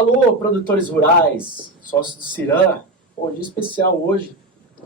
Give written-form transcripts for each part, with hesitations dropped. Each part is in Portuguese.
Alô, produtores rurais, sócios do Ciran. Pô, dia especial hoje.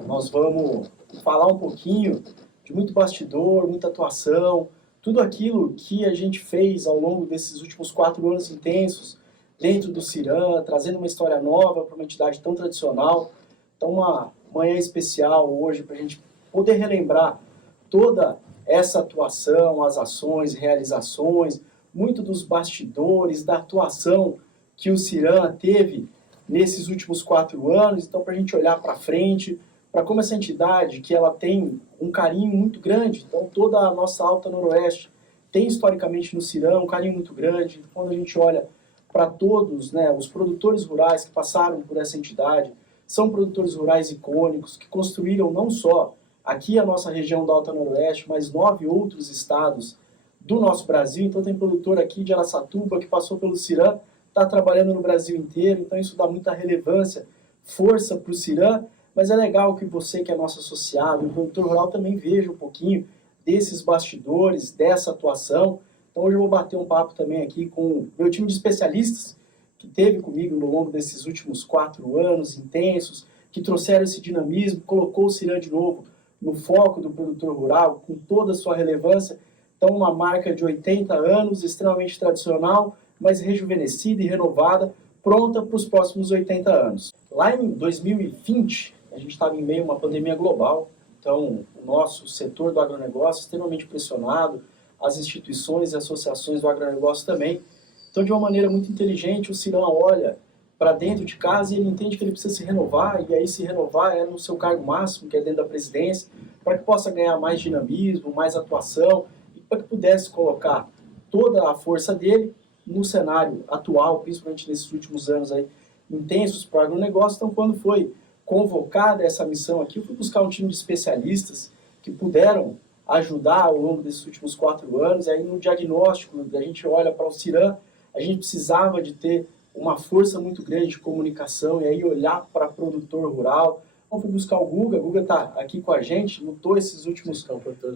Nós vamos falar um pouquinho de muito bastidor, muita atuação, tudo aquilo que a gente fez ao longo desses últimos 4 anos intensos dentro do Ciran, trazendo uma história nova para uma entidade tão tradicional. Então, uma manhã especial hoje para a gente poder relembrar toda essa atuação, as ações, realizações, muito dos bastidores, da atuação que o Ciran teve nesses últimos 4 anos. Então, para a gente olhar para frente, para como essa entidade, que ela tem um carinho muito grande, então toda a nossa Alta Noroeste tem historicamente no Ciran um carinho muito grande. Quando a gente olha para todos, né, os produtores rurais que passaram por essa entidade, são produtores rurais icônicos, que construíram não só aqui a nossa região da Alta Noroeste, mas 9 outros estados do nosso Brasil. Então tem produtor aqui de Araçatuba que passou pelo Ciran, está trabalhando no Brasil inteiro, então isso dá muita relevância, força para o Ciran, mas é legal que você, que é nosso associado, o produtor rural, também veja um pouquinho desses bastidores, dessa atuação. Então hoje eu vou bater um papo também aqui com o meu time de especialistas, que teve comigo no longo desses últimos 4 anos intensos, que trouxeram esse dinamismo, colocou o Ciran de novo no foco do produtor rural, com toda a sua relevância. Então uma marca de 80 anos, extremamente tradicional, mas rejuvenescida e renovada, pronta para os próximos 80 anos. Lá em 2020, a gente estava em meio a uma pandemia global, então o nosso setor do agronegócio extremamente pressionado, as instituições e associações do agronegócio também. Então, de uma maneira muito inteligente, o Ciran olha para dentro de casa e ele entende que ele precisa se renovar, e aí se renovar é no seu cargo máximo, que é dentro da presidência, para que possa ganhar mais dinamismo, mais atuação, e para que pudesse colocar toda a força dele no cenário atual, principalmente nesses últimos anos aí, intensos para o agronegócio. Então, quando foi convocada essa missão aqui, eu fui buscar um time de especialistas que puderam ajudar ao longo desses últimos 4 anos. E aí, no diagnóstico, a gente olha para o Ciran, a gente precisava de ter uma força muito grande de comunicação e aí olhar para produtor rural. Então, fui buscar o Guga está aqui com a gente, lutou esses últimos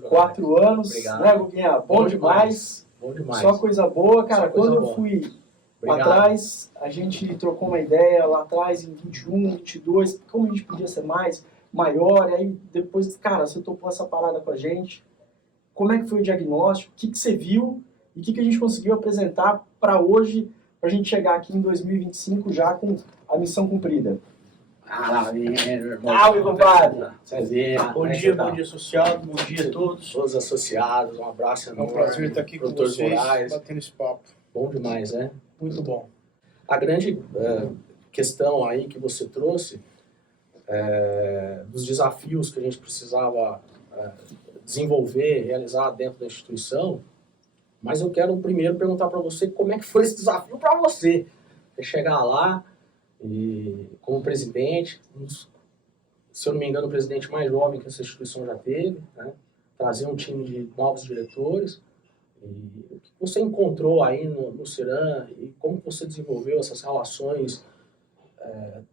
4 anos. Obrigado. Né, Guguinha? Bom demais. Bom demais. Só coisa boa, cara. Quando eu fui atrás, a gente trocou uma ideia lá atrás, em 21, 22, como a gente podia ser maior, e aí depois, cara, você topou essa parada com a gente. Como é que foi o diagnóstico? O que você viu? E o que a gente conseguiu apresentar para hoje, para a gente chegar aqui em 2025 já com a missão cumprida? Meu compadre! Bom dia, associado, bom dia a todos. Todos associados, um abraço enorme. É um prazer estar aqui com vocês, batendo esse papo. Bom demais, né? Muito bom. A grande questão aí que você trouxe, dos desafios que a gente precisava desenvolver, realizar dentro da instituição, mas eu quero primeiro perguntar para você como é que foi esse desafio para você. Você chegar lá e, como presidente, se eu não me engano, o presidente mais jovem que essa instituição já teve, né? Trazer um time de novos diretores. E o que você encontrou aí no Ciran e como você desenvolveu essas relações,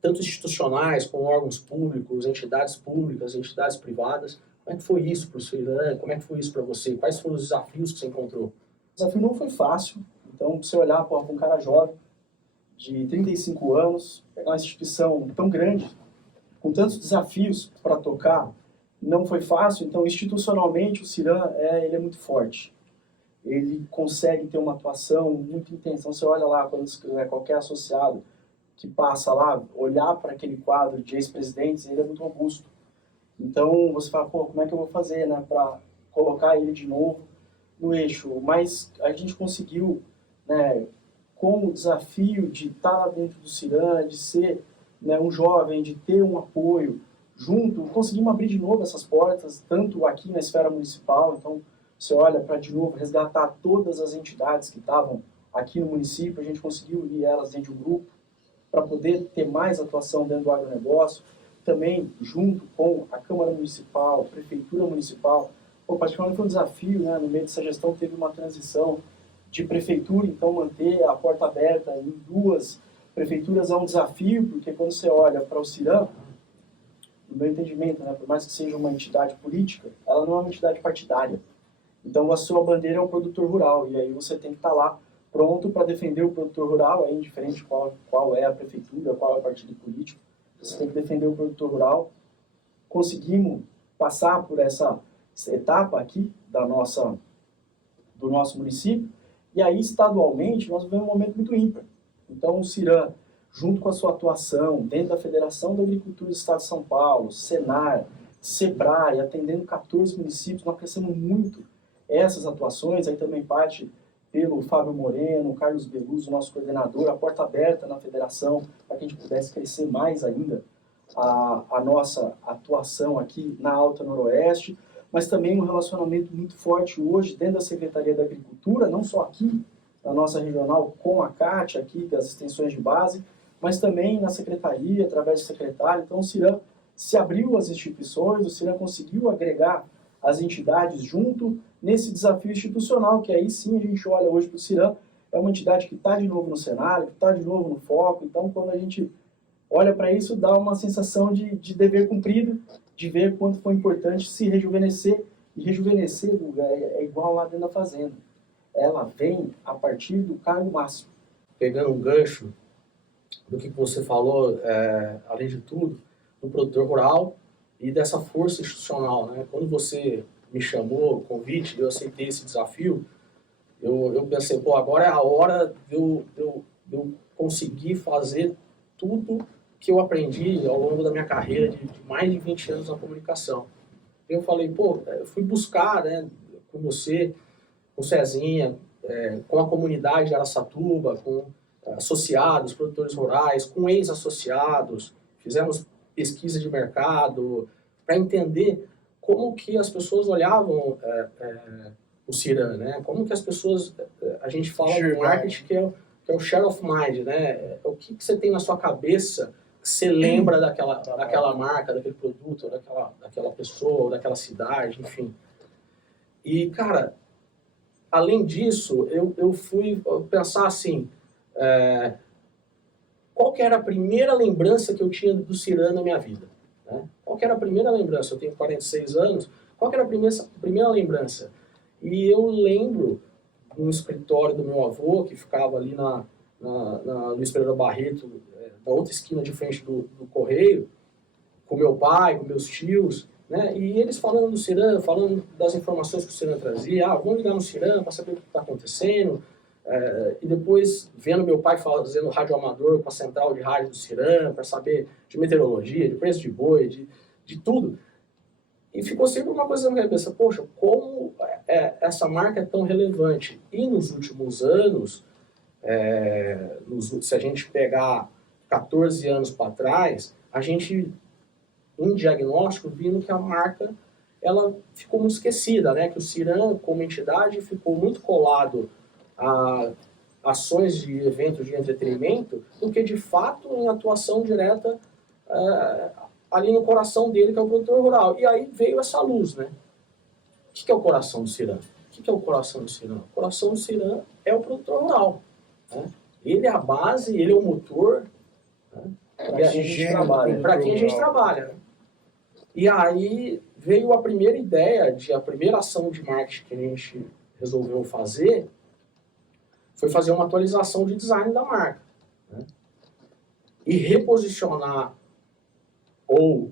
tanto institucionais como órgãos públicos, entidades públicas, entidades privadas? Como é que foi isso para o Ciran? Como é que foi isso para você? Quais foram os desafios que você encontrou? O desafio não foi fácil. Então, você olhar para um cara jovem, de 35 anos, pegar uma instituição tão grande, com tantos desafios para tocar, não foi fácil. Então, institucionalmente, o Ciran ele é muito forte. Ele consegue ter uma atuação muito intensa. Então, você olha lá, quando qualquer associado que passa lá, olhar para aquele quadro de ex-presidentes, ele é muito robusto. Então, você fala, pô, como é que eu vou fazer, né, para colocar ele de novo no eixo? Mas a gente conseguiu, né, com o desafio de estar lá dentro do Ciran, de ser, né, um jovem, de ter um apoio junto, conseguimos abrir de novo essas portas, tanto aqui na esfera municipal. Então, você olha para, de novo, resgatar todas as entidades que estavam aqui no município, a gente conseguiu unir elas dentro de um grupo para poder ter mais atuação dentro do agronegócio, também junto com a Câmara Municipal, a Prefeitura Municipal. Particularmente foi um desafio, né, no meio dessa gestão teve uma transição de prefeitura, então manter a porta aberta em 2 prefeituras é um desafio, porque quando você olha para o Ciran, no meu entendimento, né, por mais que seja uma entidade política, ela não é uma entidade partidária. Então a sua bandeira é um produtor rural, e aí você tem que estar lá pronto para defender o produtor rural, aí indiferente qual é a prefeitura, qual é o partido político, você tem que defender o produtor rural. Conseguimos passar por essa etapa aqui do nosso município, e aí estadualmente nós vivemos um momento muito ímpar. Então o CIRAM, junto com a sua atuação dentro da Federação da Agricultura do Estado de São Paulo, Senar, Sebrae, atendendo 14 municípios, nós crescemos muito essas atuações, aí também parte pelo Fábio Moreno, o Carlos Beluso, nosso coordenador, a porta aberta na federação, para que a gente pudesse crescer mais ainda a nossa atuação aqui na Alta Noroeste, mas também um relacionamento muito forte hoje dentro da Secretaria da Agricultura, não só aqui na nossa regional com a CAT, aqui das extensões de base, mas também na Secretaria, através do secretário. Então o CIRAM se abriu às instituições, o CIRAM conseguiu agregar as entidades junto nesse desafio institucional, que aí sim a gente olha hoje para o CIRAM, é uma entidade que está de novo no cenário, que está de novo no foco. Então quando a gente olha para isso, dá uma sensação de dever cumprido, de ver quanto foi importante se rejuvenescer. E rejuvenescer, Guga, é igual lá dentro da fazenda. Ela vem a partir do cargo máximo. Pegando um gancho do que você falou, além de tudo, do produtor rural e dessa força institucional, né? Quando você me chamou, o convite, eu aceitei esse desafio, eu pensei, pô, agora é a hora de eu conseguir fazer tudo que eu aprendi ao longo da minha carreira de mais de 20 anos na comunicação. Eu falei, pô, eu fui buscar, né, com você, com o Cezinha, com a comunidade de Araçatuba, com associados, produtores rurais, com ex-associados, fizemos pesquisa de mercado para entender como que as pessoas olhavam o CIRAM, né? Como que as pessoas, a gente fala no marketing que é o share of mind, né? O que você tem na sua cabeça que você lembra daquela marca, daquele produto, daquela pessoa, daquela cidade, enfim. E, cara, além disso, eu fui pensar assim, qual que era a primeira lembrança que eu tinha do CIRAM na minha vida? Né? Qual que era a primeira lembrança? Eu tenho 46 anos, qual que era a primeira lembrança? E eu lembro no escritório do meu avô, que ficava ali na Luiz Pereira Barreto, na outra esquina de frente do Correio, com meu pai, com meus tios, né? E eles falando do CIRAM, falando das informações que o CIRAM trazia, vamos ligar no CIRAM para saber o que está acontecendo, e depois vendo meu pai fazendo rádio amador com a central de rádio do CIRAM, para saber de meteorologia, de preço de boi, de tudo. E ficou sempre uma coisa na minha cabeça, poxa, como essa marca é tão relevante? E nos últimos anos, se a gente pegar 14 anos para trás, a gente, em diagnóstico, vimos que a marca ela ficou muito esquecida, né? Que o CIRAM, como entidade, ficou muito colado a ações de eventos de entretenimento do que, de fato, em atuação direta ali no coração dele, que é o produtor rural. E aí veio essa luz, né? O que é o coração do CIRAM? O que é o coração do CIRAM? O coração do CIRAM é o produtor rural. Né? Ele é a base, ele é o motor, né? Para quem a gente trabalha. E aí veio a primeira ideia, a primeira ação de marketing que a gente resolveu fazer, foi fazer uma atualização de design da marca. Né? E reposicionar ou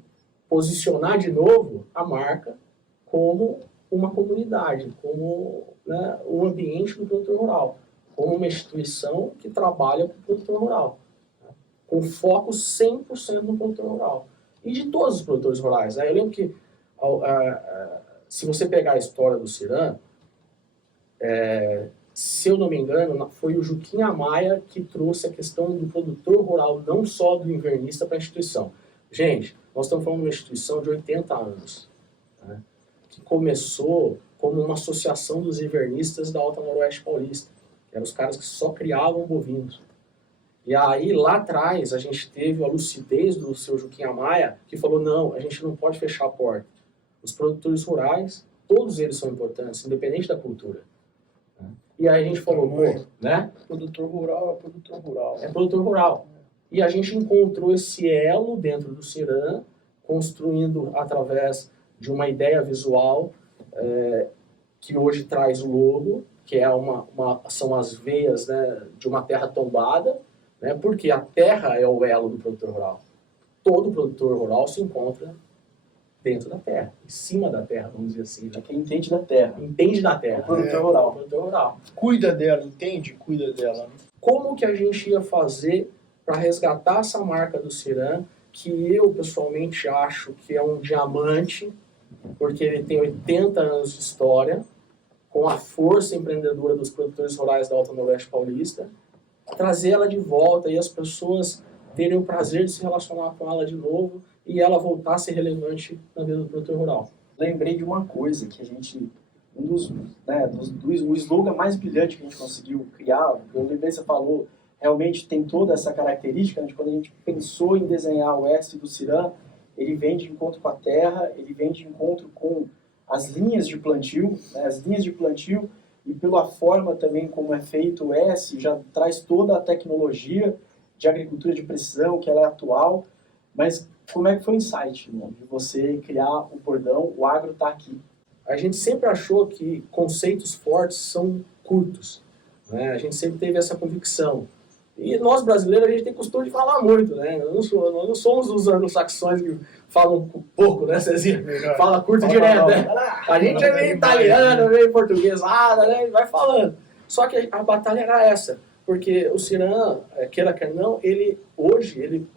posicionar de novo a marca como uma comunidade, como, né, um ambiente do produtor rural, como uma instituição que trabalha para o produtor rural, né, com foco 100% no produtor rural. E de todos os produtores rurais. Né? Eu lembro que, se você pegar a história do CIRAM, se eu não me engano, foi o Juquinha Maia que trouxe a questão do produtor rural, não só do invernista, para a instituição. Gente, nós estamos falando de uma instituição de 80 anos, né, que começou como uma associação dos invernistas da Alta Noroeste Paulista, que eram os caras que só criavam bovinos. E aí, lá atrás, a gente teve a lucidez do seu Juquinha Maia, que falou, não, a gente não pode fechar a porta. Os produtores rurais, todos eles são importantes, independente da cultura. Né? E aí a gente falou, né? Produtor rural é produtor rural. É produtor rural. E a gente encontrou esse elo dentro do CIRAM, construindo através de uma ideia visual que hoje traz o logo, que é são as veias, né, de uma terra tombada, né, porque a terra é o elo do produtor rural. Todo produtor rural se encontra dentro da terra, em cima da terra, vamos dizer assim. É Né? quem entende da terra. Entende da terra. O produtor O rural. produtor rural. Cuida dela, entende? Cuida dela. Né? Como que a gente ia fazer para resgatar essa marca do Ciran, que eu pessoalmente acho que é um diamante, porque ele tem 80 anos de história, com a força empreendedora dos produtores rurais da Alta Noroeste Paulista, trazer ela de volta e as pessoas terem o prazer de se relacionar com ela de novo e ela voltar a ser relevante na vida do produtor rural. Lembrei de uma coisa que a gente, o slogan mais brilhante que a gente conseguiu criar, eu lembrei, você falou, realmente tem toda essa característica, né, de quando a gente pensou em desenhar o S do Ciran, ele vem de encontro com a terra, ele vem de encontro com as linhas de plantio, né, as linhas de plantio, e pela forma também como é feito o S, já traz toda a tecnologia de agricultura de precisão, que ela é atual, mas como é que foi o insight, né, de você criar o bordão, o agro está aqui? A gente sempre achou que conceitos fortes são curtos, né? A gente sempre teve essa convicção. E nós brasileiros, a gente tem costume de falar muito, né? Nós não somos os anglo-saxões que falam pouco, né, Cezinha? Fala curto e direto, né? A gente é meio italiano, meio portuguesada, né? E vai falando. Só que a batalha era essa, porque o Ciran, queira que não, hoje,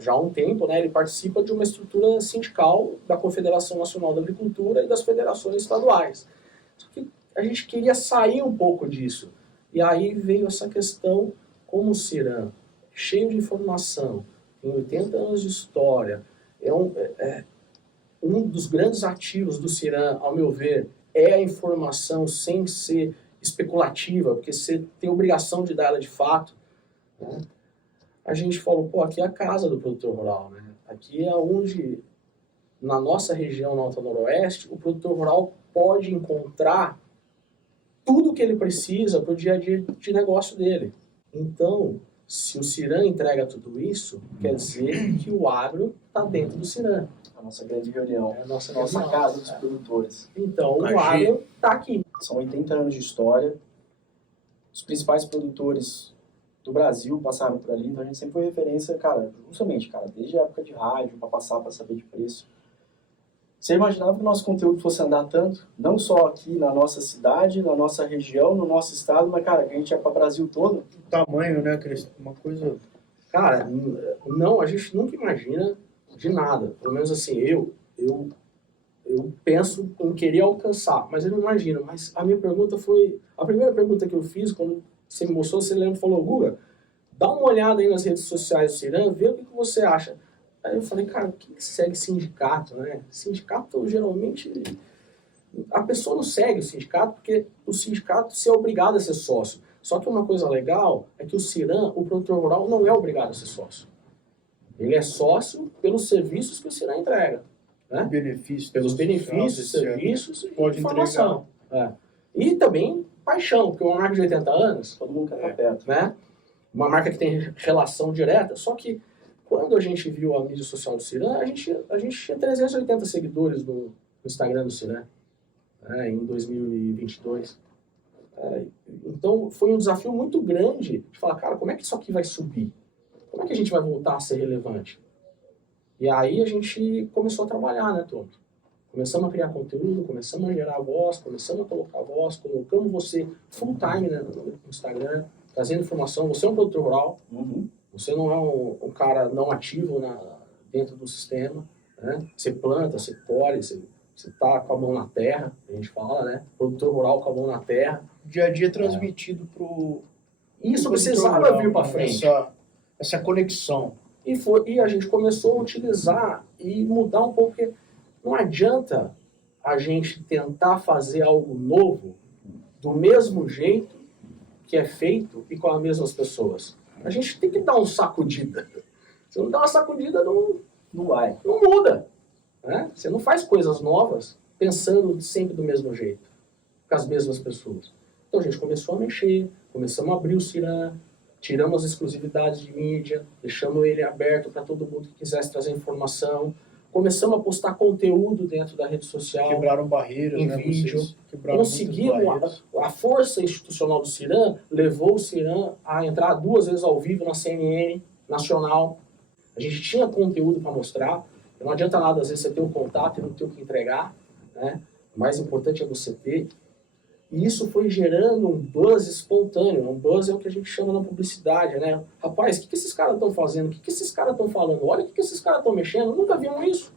já há um tempo, né, ele participa de uma estrutura sindical da Confederação Nacional da Agricultura e das federações estaduais. Só que a gente queria sair um pouco disso. E aí veio essa questão, como o Ciran, cheio de informação, tem 80 anos de história, um dos grandes ativos do Ciran, ao meu ver, é a informação sem ser especulativa, porque você tem obrigação de dar ela de fato, né? A gente falou, pô, aqui é a casa do produtor rural, né? Aqui é onde, na nossa região, na Alta Noroeste, o produtor rural pode encontrar tudo o que ele precisa para o dia a dia de negócio dele. Então, se o Ciran entrega tudo isso, quer dizer que o agro está dentro do Ciran. A nossa grande reunião, É a nossa casa dos produtores. Então, o agro está aqui. São 80 anos de história, os principais produtores do Brasil passaram por ali, então a gente sempre foi referência, cara, justamente, cara, desde a época de rádio, para passar, para saber de preço. Você imaginava que o nosso conteúdo fosse andar tanto? Não só aqui na nossa cidade, na nossa região, no nosso estado, mas, cara, a gente é para o Brasil todo. O tamanho, né, Cris? Uma coisa... Cara, não, a gente nunca imagina de nada. Pelo menos assim, eu penso em querer alcançar, mas eu não imagino. Mas a minha pergunta foi... A primeira pergunta que eu fiz, quando você me mostrou, você lembra, falou, Guga, dá uma olhada aí nas redes sociais do Ciran, vê o que você acha. Aí eu falei, cara, o que segue sindicato, né? Sindicato, geralmente, a pessoa não segue o sindicato porque o sindicato se é obrigado a ser sócio. Só que uma coisa legal é que o Ciran, o produtor rural, não é obrigado a ser sócio. Ele é sócio pelos serviços que o Ciran entrega. Né? Pelos benefícios, serviços e informação. E também paixão, porque uma marca de 80 anos, todo mundo quer estar perto. Né? Uma marca que tem relação direta, só que quando a gente viu a mídia social do Ciran, a gente tinha 380 seguidores no Instagram do Ciran, né, em 2022. Então foi um desafio muito grande de falar, cara, como é que isso aqui vai subir? Como é que a gente vai voltar a ser relevante? E aí a gente começou a trabalhar, né, Tom? Começamos a criar conteúdo, começamos a gerar voz, começamos a colocar voz, colocamos você full time, né, no Instagram, trazendo informação. Você é um produtor rural, você não é um cara não ativo dentro do sistema, né? Você planta, você colhe, você está com a mão na terra, a gente fala, né? Produtor rural com a mão na terra. Dia a dia transmitido para o... Isso precisava vir para frente. Essa conexão. E a gente começou a utilizar e mudar um pouco, porque não adianta a gente tentar fazer algo novo do mesmo jeito que é feito e com as mesmas pessoas. A gente tem que dar uma sacudida. Se não dá uma sacudida, não muda. Né? Você não faz coisas novas pensando sempre do mesmo jeito, com as mesmas pessoas. Então a gente começou a mexer, começamos a abrir o Ciran, tiramos as exclusividades de mídia, deixamos ele aberto para todo mundo que quisesse trazer informação. começamos a postar conteúdo dentro da rede social, Quebraram barreiras, em né? vídeo. Vocês quebraram muitas Conseguimos, barreiras. a força institucional do CIRAM levou o CIRAM a entrar 2 vezes ao vivo na CNN nacional. A gente tinha conteúdo para mostrar. Não adianta nada, às vezes, você ter o contato e não ter o que entregar, né? O mais importante é você ter. E isso foi gerando um buzz espontâneo. Um buzz é o que a gente chama na publicidade, né? Rapaz, o que esses caras estão fazendo? O que esses caras estão falando? Olha o que esses caras estão mexendo. Nunca vimos isso.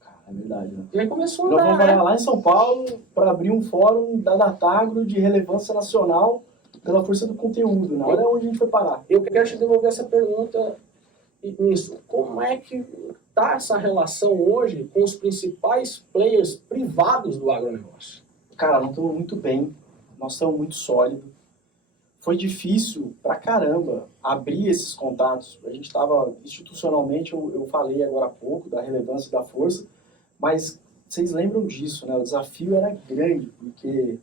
Cara, é verdade, né? E aí começou a Nós vamos andar, morar né? lá em São Paulo para abrir um fórum da Datagro de relevância nacional pela força do conteúdo, né? Olha onde a gente foi parar. Eu quero te devolver essa pergunta nisso. Como é que está essa relação hoje com os principais players privados do agronegócio? Cara, nós estamos muito bem, nós estamos muito sólidos. Foi difícil pra caramba abrir esses contatos. A gente estava, institucionalmente, eu falei agora há pouco da relevância e da força, mas vocês lembram disso, né? O desafio era grande, porque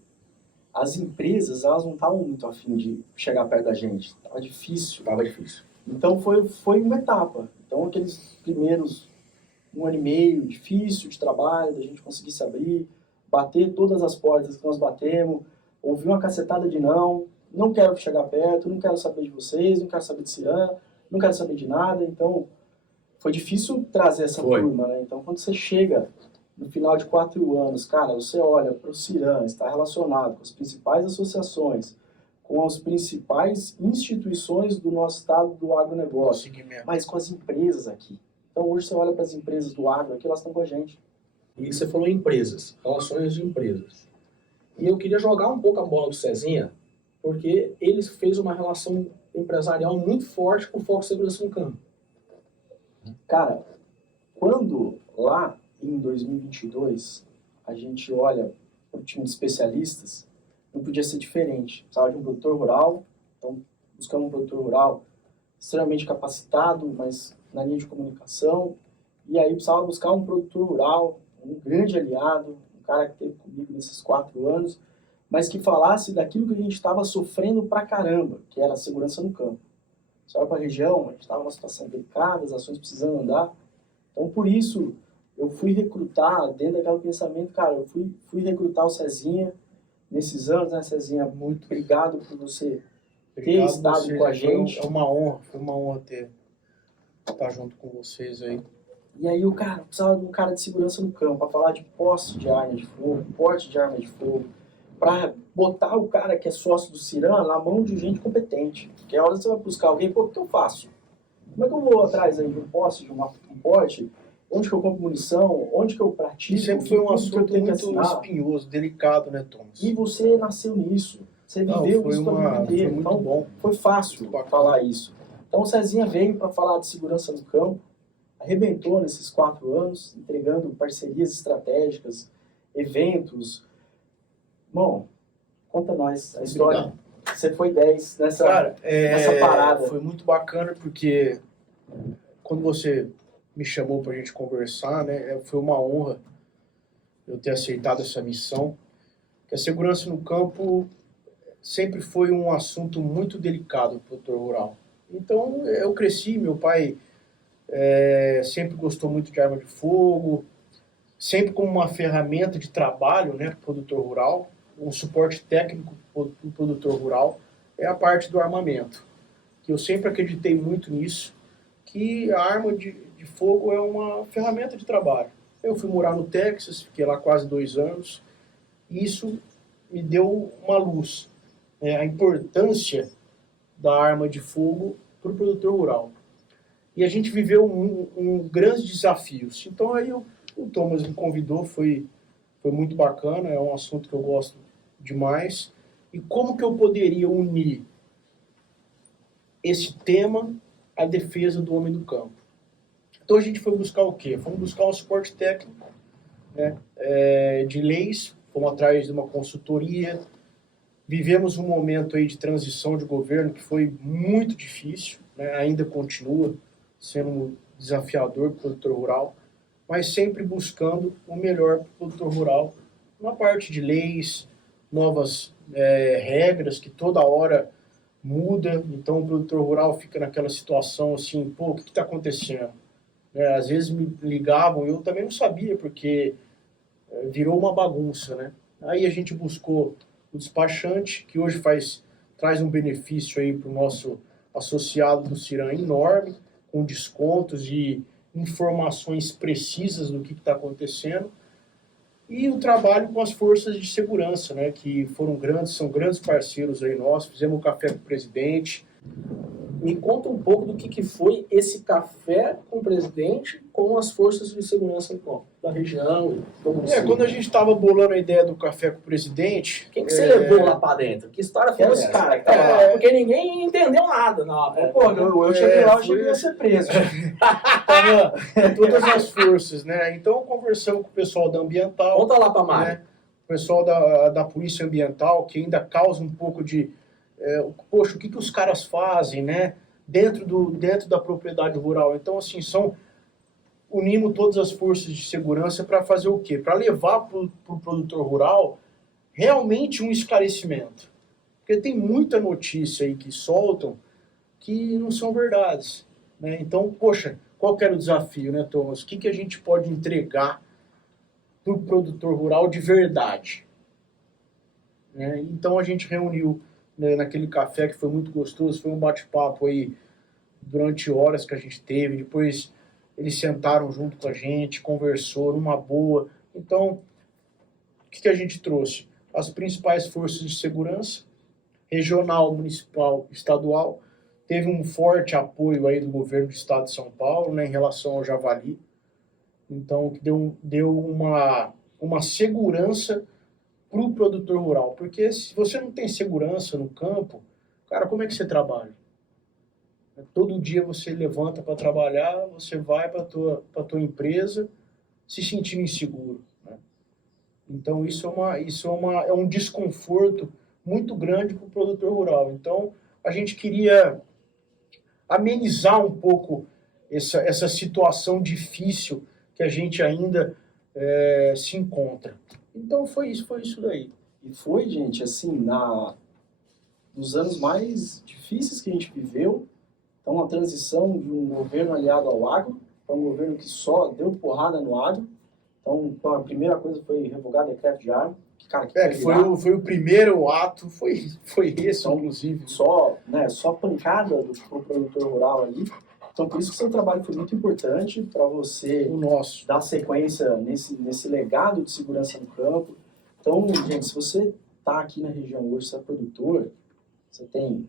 as empresas, elas não estavam muito afim de chegar perto da gente. Estava difícil. Estava difícil. Então foi uma etapa. Então aqueles primeiros 1 ano e meio, difícil de trabalho, da gente conseguir se abrir, bater todas as portas que nós batemos, ouvir uma cacetada de não quero chegar perto, não quero saber de vocês, não quero saber de Ciran, não quero saber de nada. Então foi difícil trazer essa turma, né? Então quando você chega no final de 4 anos, cara, você olha para o Ciran, está relacionado com as principais associações, com as principais instituições do nosso estado do agronegócio, mas com as empresas aqui. Então hoje você olha para as empresas do agro aqui, elas estão com a gente. E você falou em empresas, relações de empresas. E eu queria jogar um pouco a bola do Cezinha, porque ele fez uma relação empresarial muito forte com o foco em segurança no campo. Cara, quando lá em 2022 a gente olha para o time de especialistas, não podia ser diferente. Precisava de um produtor rural, então buscamos um produtor rural extremamente capacitado, mas na linha de comunicação, e aí precisava buscar um produtor rural, um grande aliado, um cara que esteve comigo nesses 4 anos, mas que falasse daquilo que a gente estava sofrendo pra caramba, que era a segurança no campo. Você olha para a região, a gente estava numa situação delicada, as ações precisando andar, então por isso eu fui recrutar, dentro daquele pensamento, cara, eu fui recrutar o Cezinha nesses anos, né, Cezinha? Muito obrigado por você ter estado com a gente. Foi uma honra estar junto com vocês aí. E aí o cara precisava de um cara de segurança no campo, para falar de posse de arma de fogo, porte de arma de fogo, para botar o cara que é sócio do Ciran na mão de gente competente. Porque a hora você vai buscar alguém, pô, o que eu faço? Como é que eu vou atrás aí de um posse, de um porte? Onde que eu compro munição? Onde que eu pratico? Sempre foi um Tudo assunto que eu tenho que muito assinar. espinhoso, delicado, né, Thomas? E você nasceu nisso. Você viveu isso toda a vida inteira. Foi muito Então, bom. foi fácil falar isso. Então o Cezinha veio para falar de segurança no campo, arrebentou nesses 4 anos, entregando parcerias estratégicas, eventos. Bom, conta nós a história. Obrigado. Você foi 10 nessa parada. Foi muito bacana porque quando você me chamou para a gente conversar, né, foi uma honra eu ter aceitado essa missão. Porque a segurança no campo sempre foi um assunto muito delicado para o produtor rural. Então eu cresci, meu pai sempre gostou muito de arma de fogo, sempre como uma ferramenta de trabalho, né, para o produtor rural, um suporte técnico para o produtor rural, é a parte do armamento. Que eu sempre acreditei muito nisso, que a arma de fogo é uma ferramenta de trabalho. Eu fui morar no Texas, fiquei lá quase 2 anos, e isso me deu uma luz, né, a importância da arma de fogo para o produtor rural. E a gente viveu grandes desafios. Então aí o Thomas me convidou, foi muito bacana, é um assunto que eu gosto demais. E como que eu poderia unir esse tema à defesa do homem do campo? Então a gente foi buscar o quê? Fomos buscar um suporte técnico, né, de leis, fomos atrás de uma consultoria. Vivemos um momento aí de transição de governo que foi muito difícil, né, ainda continua sendo desafiador para o produtor rural, mas sempre buscando o melhor para o produtor rural, na parte de leis, novas regras que toda hora muda, então o produtor rural fica naquela situação assim, pô, o que está acontecendo? né? Às vezes me ligavam, eu também não sabia, porque virou uma bagunça, né? Aí a gente buscou o despachante, que hoje traz um benefício aí para o nosso associado do Ciran enorme, com descontos e informações precisas do que está acontecendo. E o trabalho com as forças de segurança, né, que são grandes parceiros aí nossos. Fizemos um café com o presidente. Me conta um pouco do que foi esse café com o presidente com as forças de segurança da região e do município. Quando a gente estava bolando a ideia do café com o presidente... Quem que você levou lá para dentro? Que história foi essa? Cara que tava lá? Porque ninguém entendeu nada. Eu cheguei lá, eu cheguei a ser preso. Tava todas as forças, né? Então conversamos com o pessoal da Ambiental. Volta lá para a Mari. Né? O pessoal da Polícia Ambiental, que ainda causa um pouco de... poxa, o que os caras fazem, né? Dentro da propriedade rural. Então, assim, unimos todas as forças de segurança para fazer o quê? Para levar para o produtor rural realmente um esclarecimento. Porque tem muita notícia aí que soltam que não são verdades, né? Então, poxa, qual que era o desafio, né, Thomas? O que a gente pode entregar para o produtor rural de verdade? Né? Então, a gente reuniu, né, naquele café que foi muito gostoso, foi um bate-papo aí durante horas que a gente teve, depois eles sentaram junto com a gente, conversou numa boa. Então, o que a gente trouxe? As principais forças de segurança, regional, municipal, estadual, teve um forte apoio aí do governo do estado de São Paulo, né, em relação ao javali. Então, deu uma segurança para o produtor rural, porque se você não tem segurança no campo, cara, como é que você trabalha? Todo dia você levanta para trabalhar, você vai para a tua empresa se sentindo inseguro, né? Então isso é um desconforto muito grande para o produtor rural. Então a gente queria amenizar um pouco essa situação difícil que a gente ainda se encontra. Então foi isso daí. E foi, gente, assim, nos anos mais difíceis que a gente viveu. Então, a transição de um governo aliado ao agro para um governo que só deu porrada no agro. Então, a primeira coisa foi revogar o decreto de água. Foi o primeiro ato, foi esse, então, inclusive. Só pancada pro produtor rural ali. Então, por isso que o seu trabalho foi muito importante para você dar sequência nesse legado de segurança no campo. Então, gente, se você está aqui na região hoje, você é produtor, você tem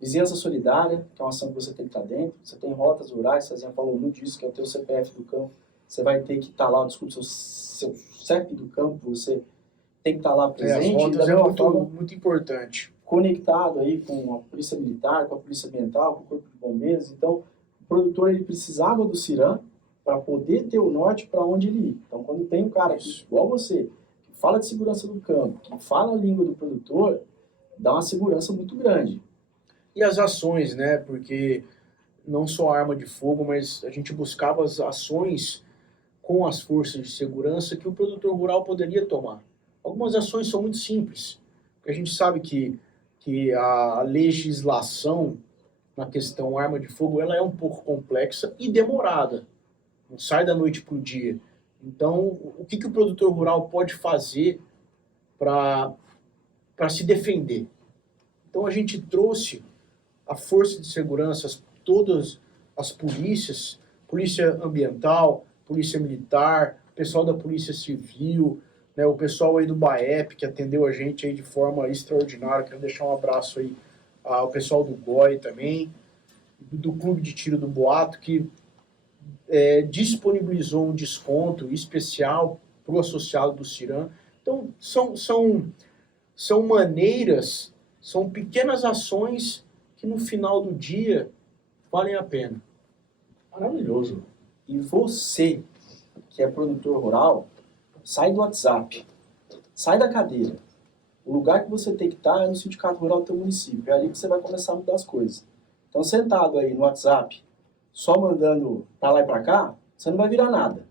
Vizinhança Solidária, que é uma ação que você tem que estar dentro. Você tem rotas rurais, a Cezinha falou muito disso, que é o teu CPF do campo. Você vai ter que estar lá, desculpa, seu CEP do campo, você tem que estar lá presente. As rotas muito importante. Conectado aí com a Polícia Militar, com a Polícia Ambiental, com o Corpo de Bombeiros. Então, o produtor ele precisava do Ciran para poder ter o norte para onde ele ir. Então, quando tem um cara aqui, igual você, que fala de segurança do campo, que fala a língua do produtor, dá uma segurança muito grande. E as ações, né? Porque não só arma de fogo, mas a gente buscava as ações com as forças de segurança que o produtor rural poderia tomar. Algumas ações são muito simples, porque a gente sabe que a legislação na questão arma de fogo ela é um pouco complexa e demorada. Não sai da noite para o dia. Então, o que o produtor rural pode fazer para se defender? Então, a gente trouxe a força de segurança, todas as polícias, Polícia Ambiental, Polícia Militar, pessoal da Polícia Civil, né, o pessoal aí do BAEP, que atendeu a gente aí de forma extraordinária. Quero deixar um abraço aí ao pessoal do GOI também, do Clube de Tiro do Boato, que disponibilizou um desconto especial para o associado do Ciran. Então, são maneiras, são pequenas ações que no final do dia valem a pena. Maravilhoso. E você, que é produtor rural, sai do WhatsApp, sai da cadeira. O lugar que você tem que estar é no sindicato rural do teu município. É ali que você vai começar a mudar as coisas. Então, sentado aí no WhatsApp, só mandando para lá e para cá, você não vai virar nada.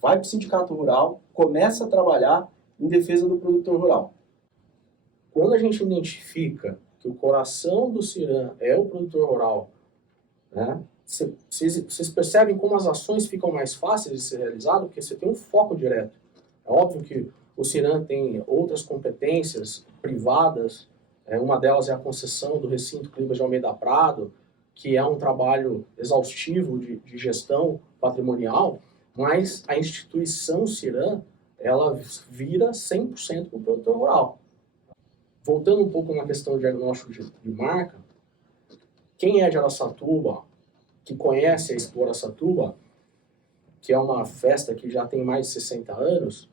Vai para o sindicato rural, começa a trabalhar em defesa do produtor rural. Quando a gente identifica que o coração do Ciran é o produtor rural, né? vocês percebem como as ações ficam mais fáceis de ser realizadas, porque você tem um foco direto. É óbvio que o CIRAM tem outras competências privadas, uma delas é a concessão do recinto Climas de Almeida Prado, que é um trabalho exaustivo de gestão patrimonial, mas a instituição CIRAM, ela vira 100% para o produtor rural. Voltando um pouco na questão de diagnóstico de marca, quem é de Araçatuba, que conhece a Expo Araçatuba, que é uma festa que já tem mais de 60 anos,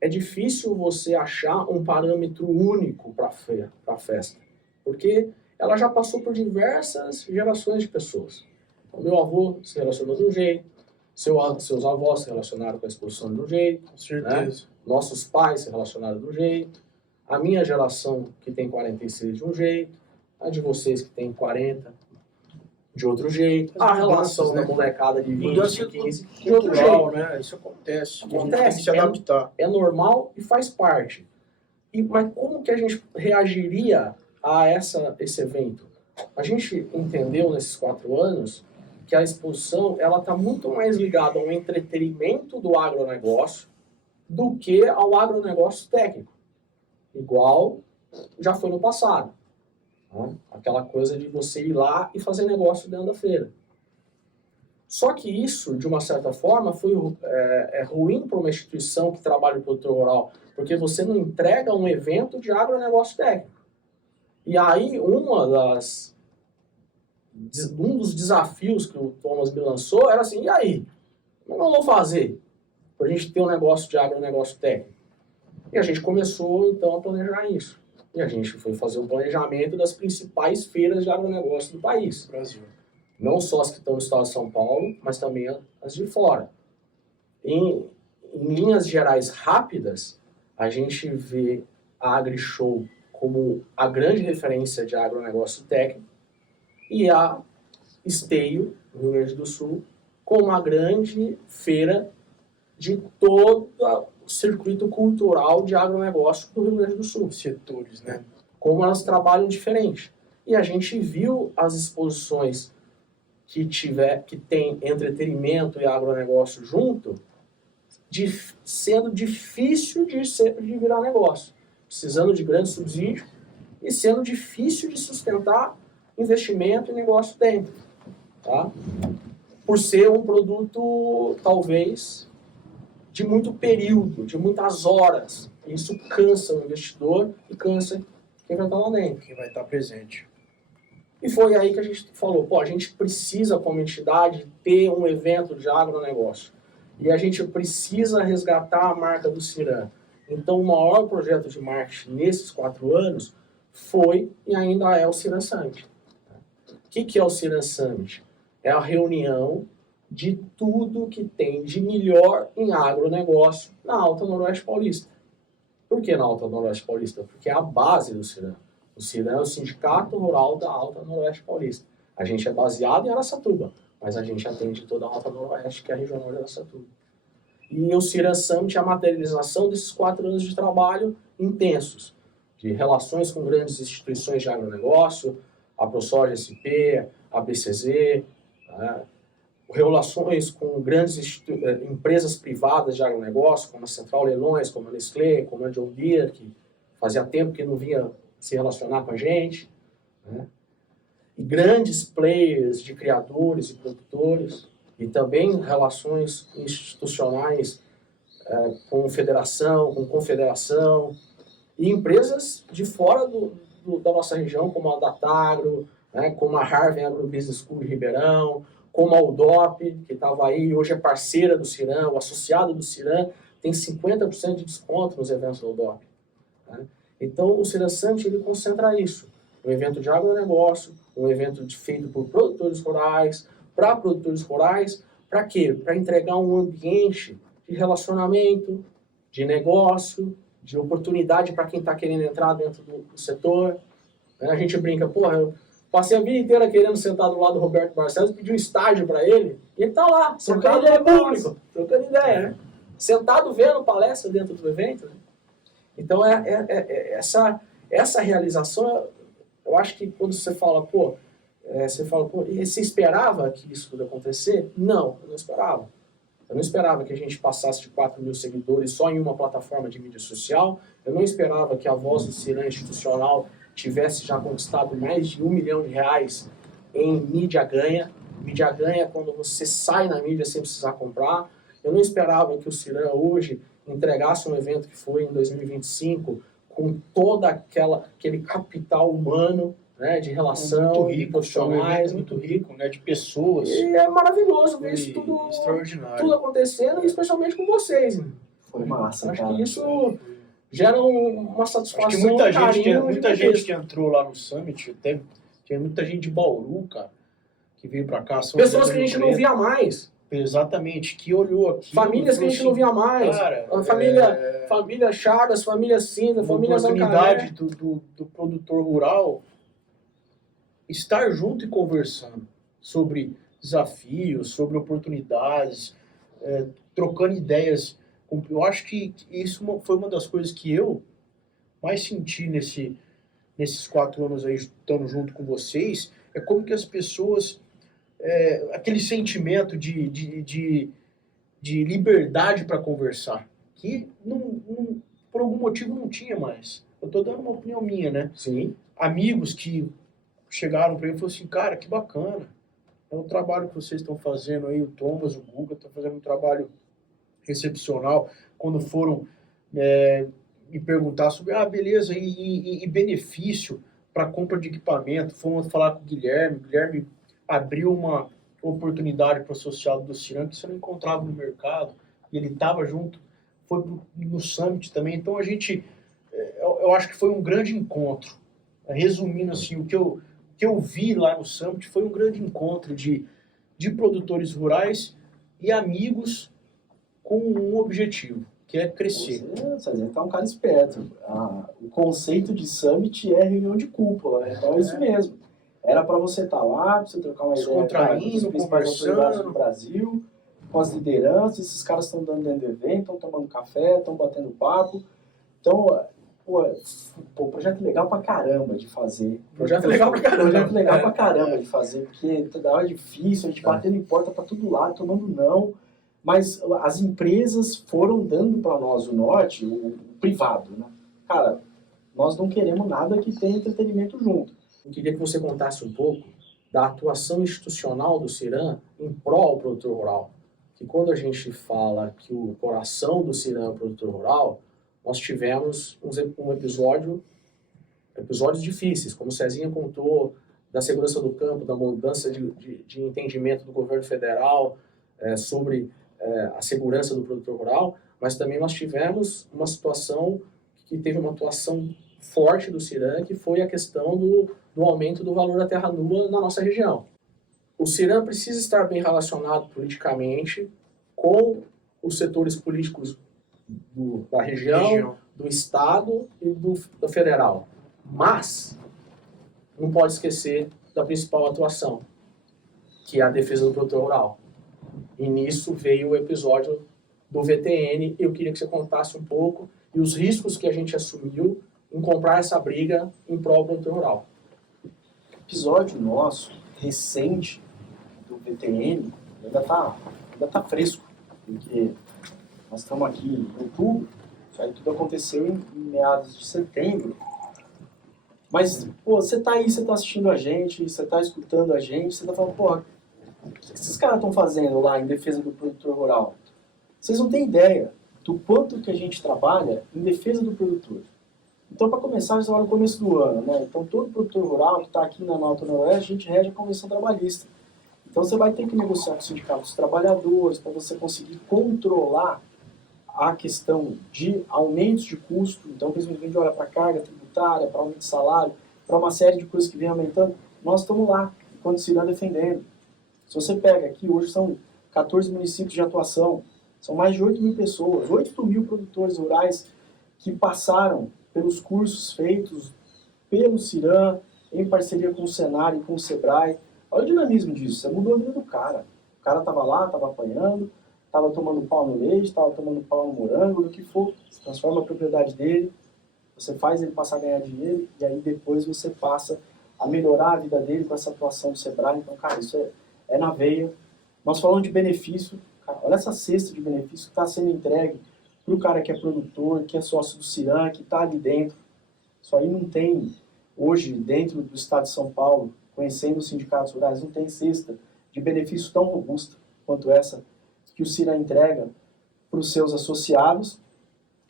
é difícil você achar um parâmetro único para a festa, porque ela já passou por diversas gerações de pessoas. O meu avô se relacionou de um jeito, seus avós se relacionaram com a exposição de um jeito, Com certeza. né? Nossos pais se relacionaram de um jeito, a minha geração, que tem 46, de um jeito, a de vocês, que tem 40, de outro jeito, a relação da molecada de 20, Mudança 15, de outro cultural, jeito. né? Isso acontece. Acontece, A gente tem que se adaptar. É normal e faz parte. Mas como que a gente reagiria a esse evento? A gente entendeu nesses 4 anos que a exposição ela está muito mais ligada ao entretenimento do agronegócio do que ao agronegócio técnico. Igual já foi no passado. Né? Aquela coisa de você ir lá e fazer negócio dentro da feira. Só que isso, de uma certa forma, foi ruim para uma instituição que trabalha no produtor rural, porque você não entrega um evento de agronegócio técnico. E aí, um dos desafios que o Thomas me lançou era assim, e aí? Como nós vamos fazer para a gente ter um negócio de agronegócio técnico? E a gente começou, então, a planejar isso. E a gente foi fazer um planejamento das principais feiras de agronegócio do país. Brasil. Não só as que estão no estado de São Paulo, mas também as de fora. Em linhas gerais rápidas, a gente vê a AgriShow como a grande referência de agronegócio técnico e a Esteio, no Rio Grande do Sul, como a grande feira de todo o circuito cultural de agronegócio do Rio Grande do Sul. Setores, né? Como elas trabalham diferente. E a gente viu as exposições que tem entretenimento e agronegócio junto, sendo difícil de virar negócio, precisando de grande subsídio e sendo difícil de sustentar investimento e negócio dentro, tá? Por ser um produto, talvez, de muito período, de muitas horas. Isso cansa o investidor e cansa quem vai estar lá dentro. Quem vai estar presente. E foi aí que a gente falou, a gente precisa, como entidade, ter um evento de agronegócio. E a gente precisa resgatar a marca do CIRAM. Então, o maior projeto de marketing nesses 4 anos foi e ainda é o CIRAM Summit. O que é o CIRAM Summit? É a reunião de tudo que tem de melhor em agronegócio na Alta Noroeste Paulista. Por que na Alta Noroeste Paulista? Porque é a base do CIRAM. O CIRAM é o Sindicato Rural da Alta Noroeste Paulista. A gente é baseado em Araçatuba, mas a gente atende toda a Alta Noroeste, que é a regional de Araçatuba. E o CIRAM Summit é a materialização desses 4 anos de trabalho intensos, de relações com grandes instituições de agronegócio, a ProSoja SP, a BCZ, né? Relações com grandes empresas privadas de agronegócio, como a Central Leilões, como a Nestlé, como a John Deere, que fazia tempo que não vinha se relacionar com a gente, né? E grandes players de criadores e produtores, e também relações institucionais com federação, com confederação, e empresas de fora da nossa região, como a Datagro, né, como a Harvard Agrobusiness School de Ribeirão, como a UDOP, que estava aí, hoje é parceira do CIRAM, o associado do CIRAM, tem 50% de desconto nos eventos da UDOP. Né? Então, o CIRAM Summit, ele concentra isso. Um evento de agronegócio, um evento feito por produtores rurais, para produtores rurais, para quê? Para entregar um ambiente de relacionamento, de negócio, de oportunidade para quem está querendo entrar dentro do setor. Né? A gente brinca, eu passei a vida inteira querendo sentar do lado do Roberto Barcelos, pedi um estágio para ele, e ele está lá, sentado no público, trocando ideia, né? Sentado vendo palestra dentro do evento. Né? Então, essa realização, eu acho que quando você fala, você fala, pô, e você esperava que isso tudo acontecer? Não, eu não esperava. Eu não esperava que a gente passasse de 4 mil seguidores só em uma plataforma de mídia social. Eu não esperava que a Voz do Ciran institucional tivesse já conquistado mais de R$ 1 milhão em mídia ganha. Mídia ganha é quando você sai na mídia sem precisar comprar. Eu não esperava que o Ciran hoje entregasse um evento que foi em 2025 com todo aquele capital humano, né, de relação, muito rico, profissionais, muito rico, né, de pessoas. E é maravilhoso ver isso tudo, extraordinário. tudo acontecendo, e especialmente com vocês. Né? Foi massa, Acho cara. que isso gera uma satisfação. Acho que muita gente que entrou lá no Summit, tinha muita gente de Bauru, cara, que veio pra cá. Pessoas que a gente não via mais. Exatamente, que olhou aqui. Famílias que a gente não via mais. Cara, família Chagas, família Cinza, família Zancaré. A oportunidade do produtor rural estar junto e conversando sobre desafios, sobre oportunidades, trocando ideias. Eu acho que isso foi uma das coisas que eu mais senti nesses 4 anos aí, estando junto com vocês, é como que as pessoas, aquele sentimento de liberdade para conversar, que por algum motivo não tinha mais. Eu estou dando uma opinião minha, né? Sim. Amigos que chegaram para mim e falaram assim, cara, que bacana, é um trabalho que vocês estão fazendo aí, o Thomas, o Guga, estão fazendo um trabalho excepcional. Quando foram me perguntar sobre, beleza, e benefício para compra de equipamento, fomos falar com o Guilherme abriu uma oportunidade para o associado do Ciran que você não encontrava no mercado, e ele estava junto, foi no Summit também. Então a gente, eu acho que foi um grande encontro. Resumindo assim, o que eu vi lá no Summit foi um grande encontro de produtores rurais e amigos com um objetivo, que é crescer. Você tá um cara esperto. O conceito de Summit é reunião de cúpula, né? Então é isso mesmo. Era para você estar lá, para você trocar uma ideia com os principais autoridades do Brasil, com as lideranças. Esses caras estão dando dentro do evento, estão tomando café, estão batendo papo. Então, projeto legal pra caramba de fazer. Projeto legal pra caramba de fazer, porque toda hora é difícil, a gente batendo em porta para todo lado, tomando não. Mas as empresas foram dando para nós o norte, o privado, né? Cara, nós não queremos nada que tenha entretenimento junto. Eu queria que você contasse um pouco da atuação institucional do Ciran em prol ao produtor rural. Que quando a gente fala que o coração do Ciran é o produtor rural, nós tivemos episódios difíceis, como o Cezinha contou, da segurança do campo, da mudança de entendimento do governo federal sobre a segurança do produtor rural, mas também nós tivemos uma situação que teve uma atuação forte do Ciran, que foi a questão do aumento do valor da terra nua na nossa região. O Ciran precisa estar bem relacionado politicamente com os setores políticos da região, do estado e do federal. Mas não pode esquecer da principal atuação, que é a defesa do produtor rural. E nisso veio o episódio do VTN. Eu queria que você contasse um pouco e os riscos que a gente assumiu em comprar essa briga em prol do produtor rural. Episódio nosso, recente, do VTN, ainda tá fresco, porque nós estamos aqui em outubro, isso aí tudo aconteceu em meados de setembro. Mas, você tá aí, você tá assistindo a gente, você tá escutando a gente, você tá falando, o que esses caras estão fazendo lá em defesa do produtor rural? Vocês não têm ideia do quanto que a gente trabalha em defesa do produtor. Então, para começar, já no começo do ano, né? Então, todo produtor rural que está aqui na Alto Noroeste, a gente rege a convenção trabalhista. Então, você vai ter que negociar com o sindicato dos trabalhadores para você conseguir controlar a questão de aumentos de custo. Então, principalmente, olha para a carga tributária, para aumento de salário, para uma série de coisas que vem aumentando. Nós estamos lá, enquanto se irá defendendo. Se você pega aqui, hoje são 14 municípios de atuação, são mais de 8 mil pessoas, 8 mil produtores rurais que passaram pelos cursos feitos pelo Ciran, em parceria com o Senar e com o Sebrae. Olha o dinamismo disso, você mudou a vida do cara. O cara estava lá, estava apanhando, estava tomando pau no leite, estava tomando pau no morango, o que for. Você transforma a propriedade dele, você faz ele passar a ganhar dinheiro, e aí depois você passa a melhorar a vida dele com essa atuação do Sebrae. Então, cara, isso é na veia. Nós falamos de benefício, cara, olha essa cesta de benefício que está sendo entregue para o cara que é produtor, que é sócio do Ciran, que está ali dentro. Isso aí não tem, hoje, dentro do estado de São Paulo, conhecendo os sindicatos rurais, não tem cesta de benefício tão robusta quanto essa que o Ciran entrega para os seus associados.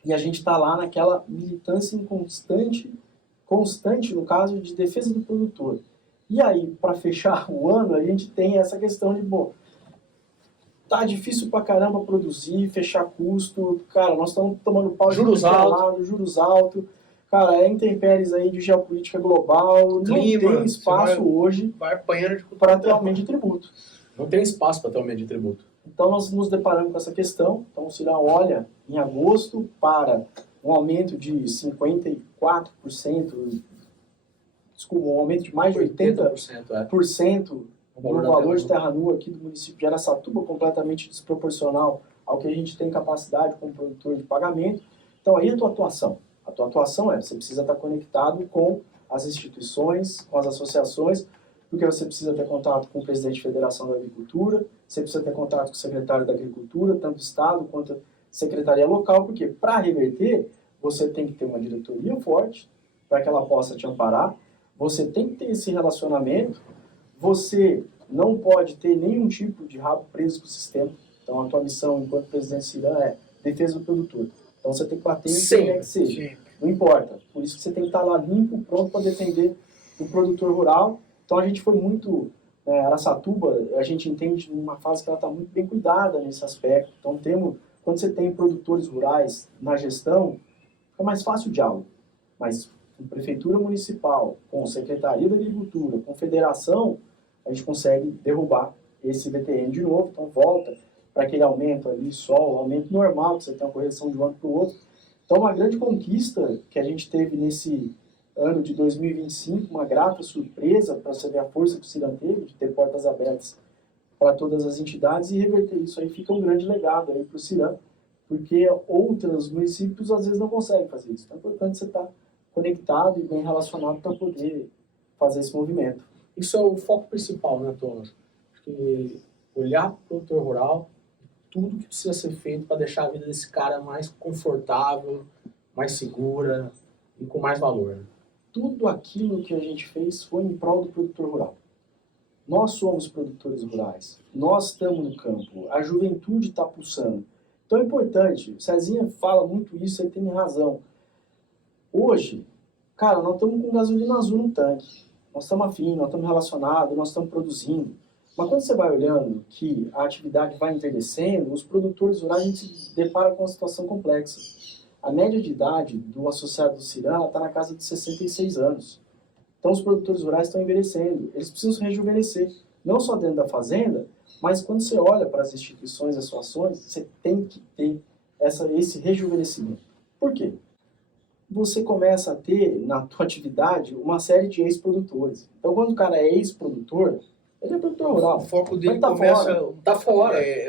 E a gente está lá naquela militância constante, no caso de defesa do produtor. E aí, para fechar o ano, a gente tem essa questão de, bom, tá difícil pra caramba produzir, fechar custo, cara, nós estamos tomando pau de Juros altos. juros altos, cara, é intempéries aí de geopolítica global, Clima, não tem espaço hoje Vai apanhando de para ter aumento de tributo. Não tem espaço para ter aumento de tributo. Então nós nos deparamos com essa questão, então o Ciran olha em agosto para um aumento de 54%, desculpa, um aumento de mais de 80% no valor de terra nua aqui do município de Araçatuba, completamente desproporcional ao que a gente tem capacidade como produtor de pagamento. Então aí a tua atuação. A tua atuação você precisa estar conectado com as instituições, com as associações, porque você precisa ter contato com o presidente da Federação da Agricultura, você precisa ter contato com o secretário da Agricultura, tanto do Estado quanto a Secretaria Local, porque para reverter, você tem que ter uma diretoria forte para que ela possa te amparar, você tem que ter esse relacionamento, você não pode ter nenhum tipo de rabo preso para o sistema. Então, a tua missão enquanto presidente do Ciran é defesa do produtor. Então, você tem que bater em quem é que seja. Não importa. Por isso que você tem que estar lá limpo, pronto para defender o produtor rural. Então, a gente foi muito... Araçatuba, a gente entende numa fase que ela está muito bem cuidada nesse aspecto. Então, quando você tem produtores rurais na gestão, fica mais fácil o diálogo. Mas com prefeitura municipal, com secretaria da Agricultura, com federação, a gente consegue derrubar esse VTN de novo. Então, volta para aquele aumento ali só, o aumento normal, que você tem uma correção de um ano para o outro. Então, uma grande conquista que a gente teve nesse ano de 2025, uma grata surpresa para você ver a força que o Ciran teve, de ter portas abertas para todas as entidades e reverter isso aí fica um grande legado aí para o Ciran, porque outros municípios às vezes não conseguem fazer isso. Então é importante você estar conectado e bem relacionado para poder fazer esse movimento. Isso é o foco principal, né, Thomas? Acho que olhar para o produtor rural, tudo que precisa ser feito para deixar a vida desse cara mais confortável, mais segura e com mais valor. Tudo aquilo que a gente fez foi em prol do produtor rural. Nós somos produtores rurais, nós estamos no campo, a juventude está pulsando. Então é importante, o Cezinha fala muito isso, ele tem razão. Hoje, cara, nós estamos com gasolina azul no tanque, nós estamos afim, nós estamos relacionados, nós estamos produzindo. Mas quando você vai olhando que a atividade vai envelhecendo, os produtores rurais a gente se depara com uma situação complexa. A média de idade do associado do Ciran está na casa de 66 anos. Então os produtores rurais estão envelhecendo, eles precisam se rejuvenescer, não só dentro da fazenda, mas quando você olha para as instituições e associações, você tem que ter esse rejuvenescimento. Por quê? Você começa a ter na tua atividade uma série de ex-produtores. Então quando o cara é ex-produtor, ele é produtor rural. O foco dele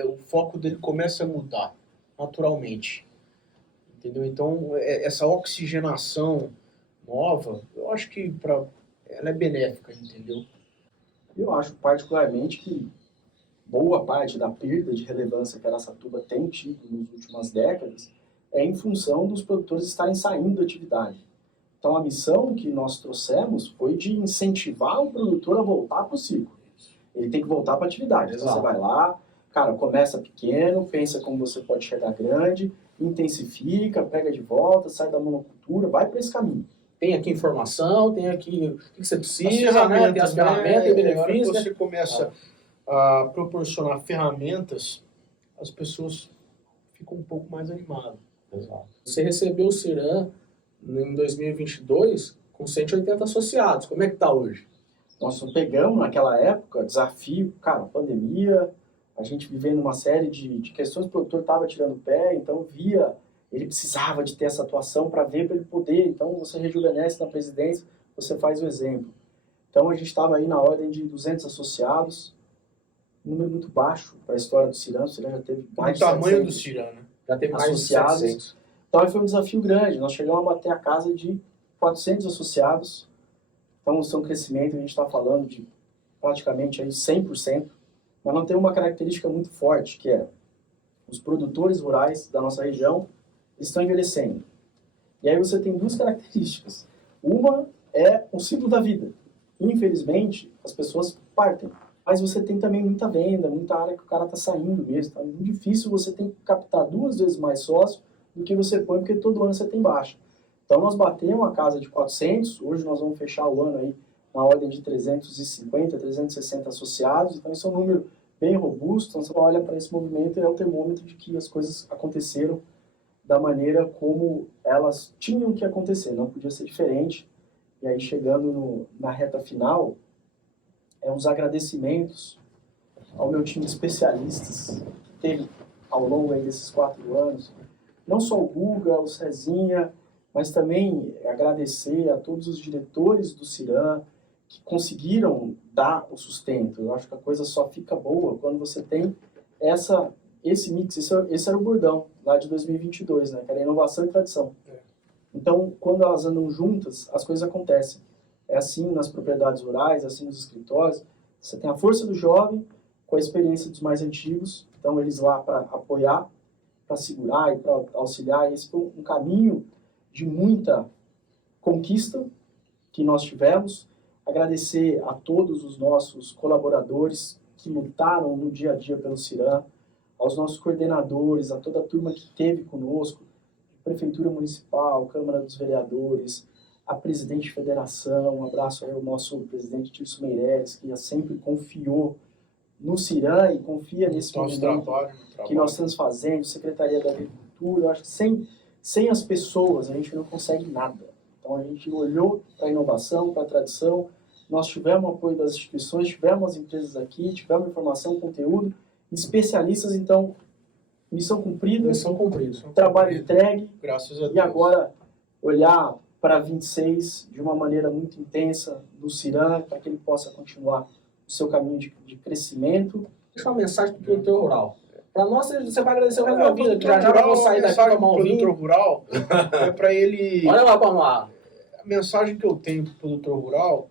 o foco dele começa a mudar naturalmente. Entendeu? Então, essa oxigenação nova, eu acho que ela é benéfica, entendeu? Eu acho particularmente que boa parte da perda de relevância que a Araçatuba tem tido nas últimas décadas é em função dos produtores estarem saindo da atividade. Então, a missão que nós trouxemos foi de incentivar o produtor a voltar para o ciclo. Ele tem que voltar para a atividade. Então, você vai lá, cara, começa pequeno, pensa como você pode chegar grande, intensifica, pega de volta, sai da monocultura, vai para esse caminho. Tem aqui informação, tem aqui o que você precisa, né? Tem as ferramentas, tem benefícios. Quando você começa a proporcionar ferramentas, as pessoas ficam um pouco mais animadas. Exato. Você recebeu o Ciran em 2022 com 180 associados. Como é que está hoje? Nós pegamos naquela época, desafio, cara, pandemia, a gente vivendo uma série de questões, o produtor estava tirando o pé, então ele precisava de ter essa atuação para ver, para ele poder, então você rejuvenesce na presidência, você faz o exemplo. Então a gente estava aí na ordem de 200 associados, um número muito baixo para a história do Ciran, o Ciran já teve mais de 700. O tamanho do Ciran, né? Já teve mais associados. De 700. Então foi um desafio grande, nós chegamos a bater a casa de 400 associados, Então, são crescimento, a gente está falando de praticamente aí 100%, mas não tem uma característica muito forte, que é os produtores rurais da nossa região estão envelhecendo. E aí você tem duas características. Uma é o ciclo da vida. Infelizmente, as pessoas partem. Mas você tem também muita venda, muita área que o cara está saindo mesmo. Tá muito difícil, você tem que captar 2 vezes mais sócio do que você põe, porque todo ano você tem baixa. Então nós batemos a casa de 400, hoje nós vamos fechar o ano aí na ordem de 350, 360 associados. Então esse é um número bem robusto. Então você olha para esse movimento e é o termômetro de que as coisas aconteceram da maneira como elas tinham que acontecer, não podia ser diferente. E aí, chegando na reta final, os agradecimentos ao meu time de especialistas que teve ao longo aí desses 4 anos, não só o Guga, o Cezinha, mas também agradecer a todos os diretores do Ciram que conseguiram dar o sustento. Eu acho que a coisa só fica boa quando você tem esse mix. Esse era o bordão lá de 2022, né? Que era inovação e tradição. Então, quando elas andam juntas, as coisas acontecem. É assim nas propriedades rurais, é assim nos escritórios. Você tem a força do jovem com a experiência dos mais antigos. Então, eles lá para apoiar, para segurar e para auxiliar. Esse foi um caminho de muita conquista que nós tivemos. Agradecer a todos os nossos colaboradores que lutaram no dia a dia pelo Ciram, aos nossos coordenadores, a toda a turma que esteve conosco, Prefeitura Municipal, Câmara dos Vereadores, a presidente de federação, um abraço aí ao nosso presidente Tirso Meireles, que sempre confiou no Ciram e confia nesse movimento que nós estamos fazendo, Secretaria da Agricultura. Eu acho que sem as pessoas a gente não consegue nada. Então a gente olhou para a inovação, para a tradição, nós tivemos o apoio das instituições, tivemos as empresas aqui, tivemos informação, conteúdo, especialistas. Então, missão cumprida, trabalho entregue, graças a Deus. E agora olhar para 26 de uma maneira muito intensa no Ciram, para que ele possa continuar o seu caminho de crescimento. Deixa uma mensagem para o produtor rural. Para nós, você vai agradecer o resto da vida, que já vou sair daqui para tomar um vinho. O produtor rural é para ele... Olha lá, Palmar. A mensagem que eu tenho para o produtor rural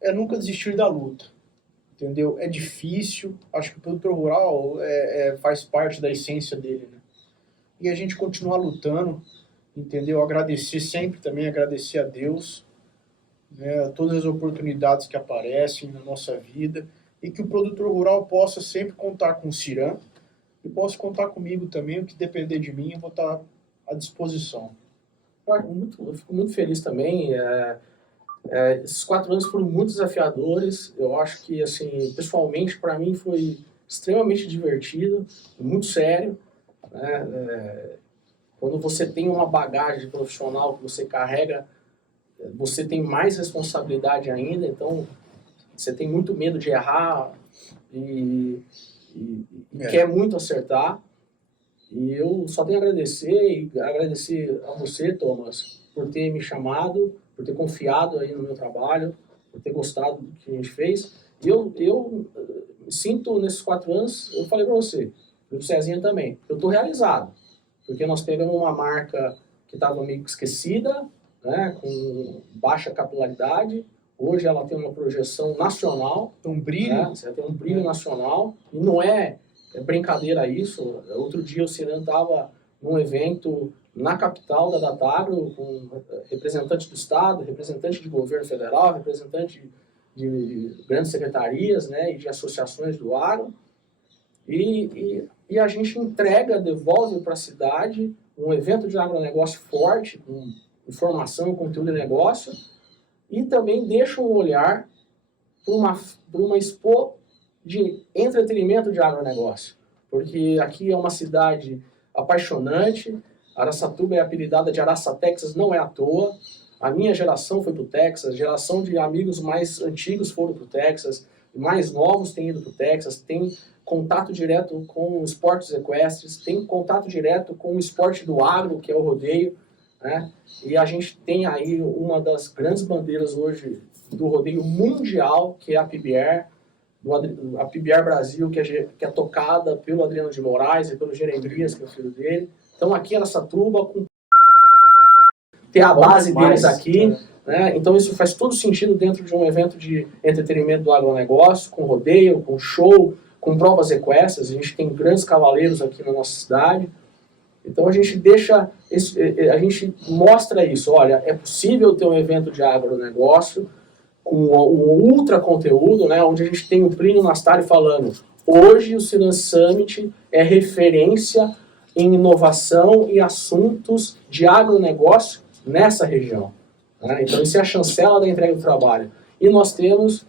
é nunca desistir da luta. Entendeu? É difícil, acho que o produtor rural faz parte da essência dele, né? E a gente continuar lutando, entendeu? Agradecer sempre também, agradecer a Deus, né? Todas as oportunidades que aparecem na nossa vida, e que o produtor rural possa sempre contar com o Ciram, e possa contar comigo também, o que depender de mim, eu vou estar à disposição. Eu fico muito feliz também. Esses 4 anos foram muito desafiadores. Eu acho que, assim, pessoalmente, para mim foi extremamente divertido, muito sério, né? Quando você tem uma bagagem profissional que você carrega, você tem mais responsabilidade ainda. Então, você tem muito medo de errar e quer muito acertar. E eu só tenho a agradecer a você, Thomas, por ter me chamado, por ter confiado aí no meu trabalho, por ter gostado do que a gente fez. E eu sinto, nesses 4 anos, eu falei para você, e o Cezinha também, eu estou realizado, porque nós pegamos uma marca que estava meio esquecida, né, com baixa capilaridade. Hoje ela tem uma projeção nacional. Um brilho. Né, você tem um brilho nacional, e não é brincadeira isso. Outro dia o Ciram estava num evento na capital da Datagro, com representante do Estado, representante de governo federal, representante de grandes secretarias, né, e de associações do agro, e a gente devolve para a cidade um evento de agronegócio forte, com informação, conteúdo de negócio, e também deixa um olhar para uma expo de entretenimento de agronegócio, porque aqui é uma cidade apaixonante. Araçatuba é apelidada de Araça, Texas, não é à toa. A minha geração foi para o Texas, geração de amigos mais antigos foram para o Texas, mais novos têm ido para o Texas, tem contato direto com esportes equestres, tem contato direto com o esporte do agro, que é o rodeio, né? E a gente tem aí uma das grandes bandeiras hoje do rodeio mundial, que é a PBR, a PBR Brasil, que é tocada pelo Adriano de Moraes e pelo Jeremias, que é o filho dele. Então aqui em Araçatuba, tem a base deles aqui, né? Então isso faz todo sentido dentro de um evento de entretenimento do agronegócio, com rodeio, com show, com provas equestres. A gente tem grandes cavaleiros aqui na nossa cidade. Então a gente mostra isso. Olha, é possível ter um evento de agronegócio com um ultra conteúdo, né, onde a gente tem o Plínio Nastari falando: hoje o Silence Summit é referência em inovação e assuntos de agronegócio nessa região. Né? Então isso é a chancela da entrega do trabalho. E nós temos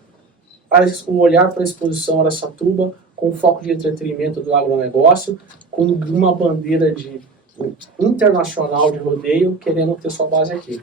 o olhar para a exposição Araçatuba com foco de entretenimento do agronegócio, com uma bandeira internacional de rodeio, querendo ter sua base aqui.